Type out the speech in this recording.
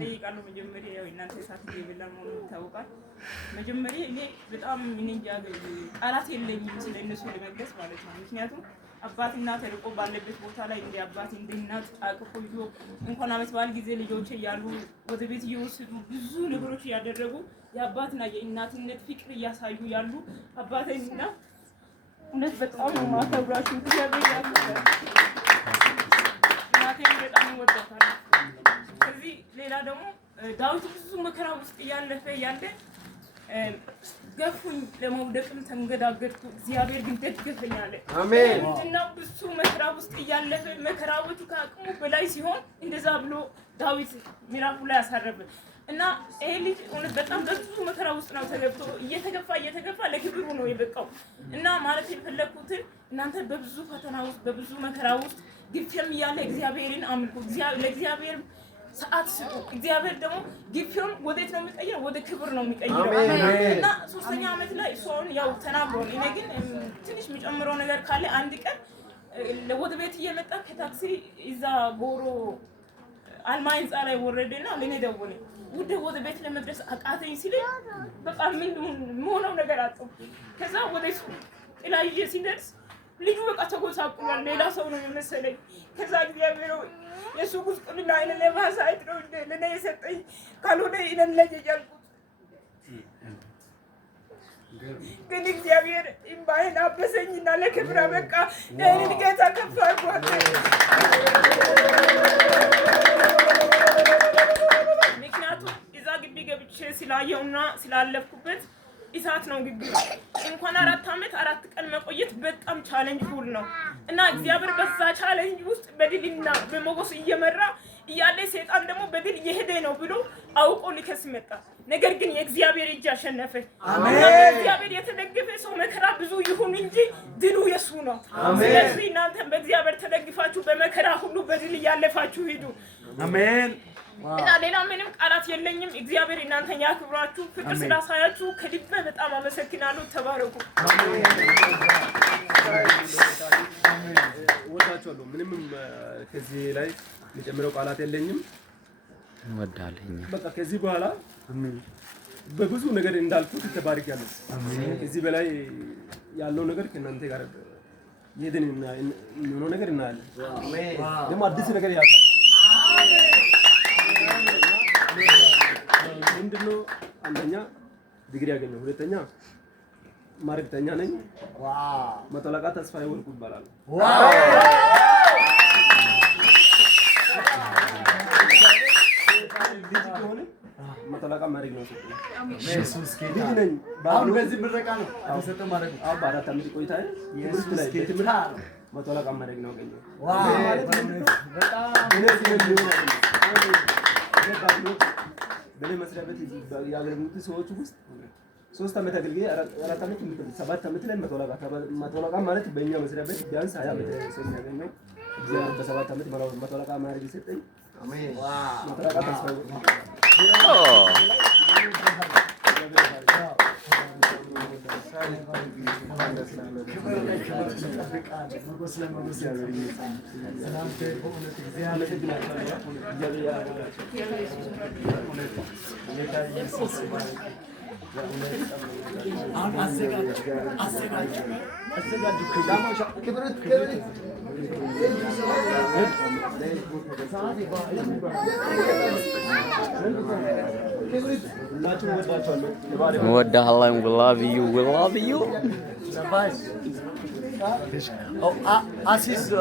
ጠይቃለሁ። መጀመሪያ ያው እናንተ ሰዓት ይበላ መሆኑ ይታወቃል። መጀመሪያ እኔ በጣም እንጃ ቃላት የለኝም ስለነሱ ለመግለጽ ማለት ነው። ምክንያቱም አባትና ተርቆ ባለበት ቦታ ላይ እንደ አባት እንደ እናት አቅፎ ይዞ እንኳን አመት በዓል ጊዜ ልጆች እያሉ ወደ ቤት እየወሰዱ ብዙ ነገሮች እያደረጉ የአባትና የእናትነት ፍቅር እያሳዩ ያሉ አባቴና እውነት በጣም ነው ማከብራችሁ። እግዚአብሔር ያክብራችሁ። እናቴን በጣም እወዳታለሁ። ከዚህ ሌላ ደግሞ ዳዊት ብዙ መከራ ውስጥ እያለፈ ያለ ገፉኝ ለመውደቅም ተንገዳገድኩ፣ እግዚአብሔር ግን ደገፈኝ አለ። አሜን። እና ብዙ መከራ ውስጥ እያለፈ መከራዎቹ ከአቅሙ በላይ ሲሆን እንደዛ ብሎ ዳዊት ምዕራፉ ላይ አሳረፈ። እና ይሄ ልጅ እውነት በጣም በብዙ መከራ ውስጥ ነው ተገብቶ እየተገፋ ለክብሩ ነው የበቃው። እና ማለት የፈለኩትን እናንተ በብዙ ፈተና ውስጥ በብዙ መከራ ውስጥ ግፍም እያለ እግዚአብሔርን አምልኩ፣ ለእግዚአብሔር ሰዓት ስጡ። እግዚአብሔር ደግሞ ግፍም ወዴት ነው የሚቀይረው? ወደ ክብር ነው የሚቀይረው። እና 3ኛ ዓመት ላይ እሱን ያው ተናግሯል። እኔ ግን ትንሽ የሚጨምረው ነገር ካለ አንድ ቀን ወደ ቤት እየመጣ ከታክሲ እዛ ጎሮ አልማ ህንፃ ላይ ወረደና ለኔ ደወለ። ወደ ቤት ለመድረስ አቃተኝ ሲለኝ በቃ ምን ሆነው ነገር አጣሁ። ከዛ ወደ እሱ ጥላዬ ሲደርስ ልጁ በቃ ተጎሳቁሏል። ሌላ ሰው ነው የመሰለኝ። ከዛ እግዚአብሔር የሱ ጉስቁልና አይነ ለማሳየት ነው ለኔ የሰጠኝ፣ ካልሆነ ይነን ለየ ያልኩት ግን እግዚአብሔር እምባዬን አበሰኝና ለክብር በቃ ለእኔ ጌታ ከፍ አድርጓል። ምክንያቱም እዛ ግቢ ገብቼ ስላየውና ስላለፍኩበት እሳት ነው ግቢ። እንኳን 4 ዓመት 4 ቀን መቆየት በጣም ቻሌንጅ ፉል ነው እና እግዚአብሔር በዛ ቻሌንጅ ውስጥ በድልና በሞገስ እየመራ እያለ ሰይጣን ደግሞ በድል እየሄደ ነው ብሎ አውቆ ሊከስ መጣ። ነገር ግን የእግዚአብሔር እጅ አሸነፈ። አሜን። እግዚአብሔር የተደገፈ ሰው መከራ ብዙ ይሁን እንጂ ድሉ የሱ ነው። ስለዚህ እናንተ በእግዚአብሔር ተደግፋችሁ በመከራ ሁሉ በድል እያለፋችሁ ሂዱ። አሜን። እና ሌላ ምንም ቃላት የለኝም። እግዚአብሔር እናንተን ያክብራችሁ። ፍቅር ስላሳያችሁ ከልቤ በጣም አመሰግናለሁ። ተባረኩ። ወዳችኋለሁ። ምንም ከዚህ ላይ የጨምረው ቃላት የለኝም። ወዳለኝ በቃ ከዚህ በኋላ በብዙ ነገር እንዳልኩት ተባርኪያለሁ። ከዚህ በላይ ያለው ነገር ከእናንተ ጋር ይሄድን ነው ነገር እናያለን። ደግሞ አዲስ ነገር ያሳያል። ምንድነው? አንደኛ ዲግሪ ያገኘው፣ ሁለተኛ ማረግተኛ ነኝ። መቶ አለቃ ተስፋዬ ወርቁ ይባላል። መቶ አለቃ ማረግ ነው። ኢየሱስ ልጅ ነኝ። አሁን በዚህ ምረቃ ነው ተሰጠ ማረግ። አሁን በ4 ዓመት ቆይታዬ ትምህርት ላይ በትምህርት መቶ አለቃ ማረግ ነው ያገኘው። በጣም በኔ መስሪያ ቤት ያገለግሉት ሰዎች ውስጥ 3 ዓመት አገልግዬ 4 ዓመት 7 ዓመት ላይ መቶ አለቃ ማለት በእኛ መስሪያ ቤት ቢያንስ 20 ዓመት ሰው የሚያገኘው እግዚአብሔር በ7 ዓመት መቶ አለቃ ማዕረግ ሲሰጠኝ። አሜን። መቶ አለቃ ተስፋዬ What the hell? We love you. We love you. Oh, Aziz.